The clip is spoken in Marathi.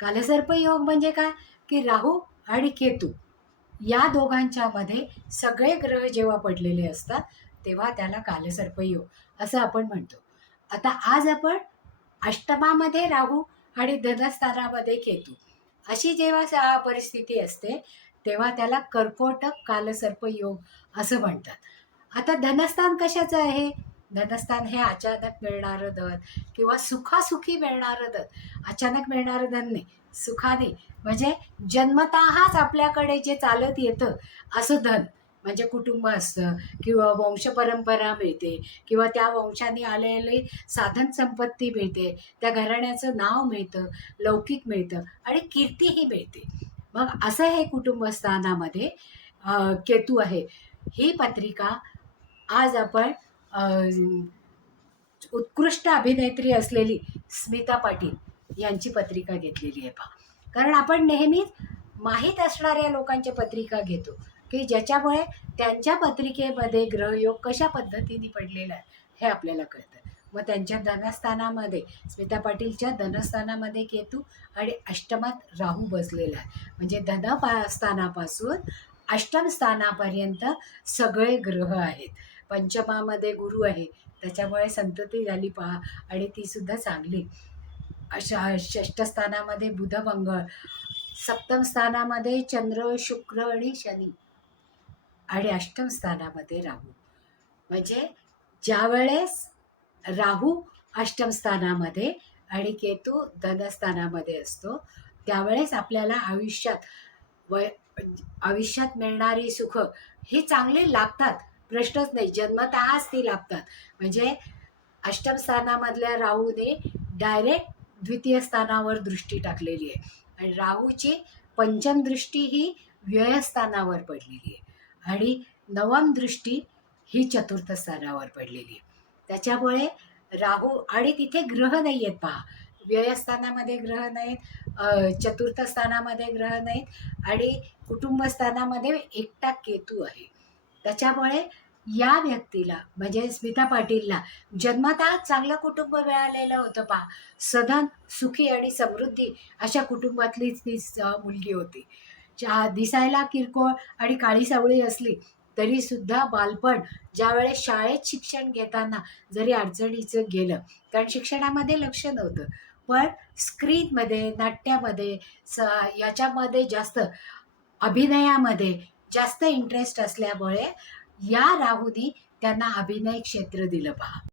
कालसर्प योग म्हणजे काय? की राहू आणि केतू या दोघांच्या मध्ये सगळे ग्रह जेव्हा पडलेले असतात तेव्हा त्याला कालसर्प योग असं आपण म्हणतो. आता आज आपण अष्टमामध्ये राहू आणि धनस्थानामध्ये केतू अशी जेव्हा परिस्थिती असते तेव्हा त्याला कर्कोटक कालसर्प योग असं म्हणतात. आता धनस्थान कशाचं आहे? धनस्थान हे अचानक मिळणारं धन किंवा सुखासुखी मिळणारं धन. अचानक मिळणारं धन नाही सुखाने म्हणजे जन्मतःच आपल्याकडे जे चालत येतं असं धन. म्हणजे कुटुंब असतं किंवा वंशपरंपरा मिळते किंवा त्या वंशाने आलेली साधन संपत्ती मिळते त्या घराण्याचं नाव मिळतं लौकिक मिळतं आणि कीर्तीही मिळते. मग असं हे कुटुंबस्थानामध्ये केतू आहे. ही पत्रिका आज आपण उत्कृष्ट अभिनेत्री असलेली स्मिता पाटील यांची पत्रिका घेतलेली आहे पहा. कारण आपण नेहमीच माहीत असणाऱ्या लोकांच्या पत्रिका घेतो की ज्याच्यामुळे त्यांच्या पत्रिकेमध्ये ग्रहयोग कशा पद्धतीने पडलेला आहे हे आपल्याला कळतं. मग त्यांच्या धनस्थानामध्ये स्मिता पाटीलच्या धनस्थानामध्ये केतू आणि अष्टमात राहू बसलेला आहे. म्हणजे धन पा स्थानापासून अष्टम स्थानापर्यंत सगळे ग्रह आहेत. पंचमामध्ये गुरु आहे. त्याच्यामुळे संतती झाली पहा आणि ती सुद्धा चांगली. अशा षष्ठ स्थानामध्ये बुध मंगळ. सप्तम स्थानामध्ये चंद्र शुक्र आणि शनी. आणि अष्टम स्थानामध्ये राहू. म्हणजे ज्यावेळेस राहू अष्टम स्थानामध्ये आणि केतू धनस्थानामध्ये असतो त्यावेळेस आपल्याला आयुष्यात वय आयुष्यात मिळणारी सुख हे चांगले लागतात प्रश्नच नाही. जन्मतःच ती लाभतात. म्हणजे अष्टम स्थानामधल्या राहूने डायरेक्ट द्वितीय स्थानावर दृष्टी टाकलेली आहे. आणि राहूची पंचम दृष्टी ही व्ययस्थानावर पडलेली आहे. आणि नवम दृष्टी ही चतुर्थ स्थानावर पडलेली आहे. त्याच्यामुळे राहू आणि तिथे ग्रह नाही आहेत पहा व्ययस्थानामध्ये ग्रह नाहीत चतुर्थ स्थानामध्ये ग्रह नाहीत आणि कुटुंबस्थानामध्ये एकटा केतू आहे. त्याच्यामुळे या व्यक्तीला म्हणजे स्मिता पाटीलला जन्मतः चांगलं कुटुंब मिळालेलं होतं पहा. सधन सुखी आणि समृद्धी अशा कुटुंबातलीच ती मुलगी होती. ज्या दिसायला किरकोळ आणि काळी सावळी असली तरी सुद्धा बालपण ज्यावेळेस शाळेत शिक्षण घेताना जरी अडचणीचं गेलं कारण शिक्षणामध्ये लक्ष नव्हतं. पण स्क्रीनमध्ये नाट्यामध्ये स याच्यामध्ये जास्त अभिनयामध्ये जास्त इंटरेस्ट असल्यामुळे या राहूनी त्यांना अभिनय क्षेत्र दिलं पहा.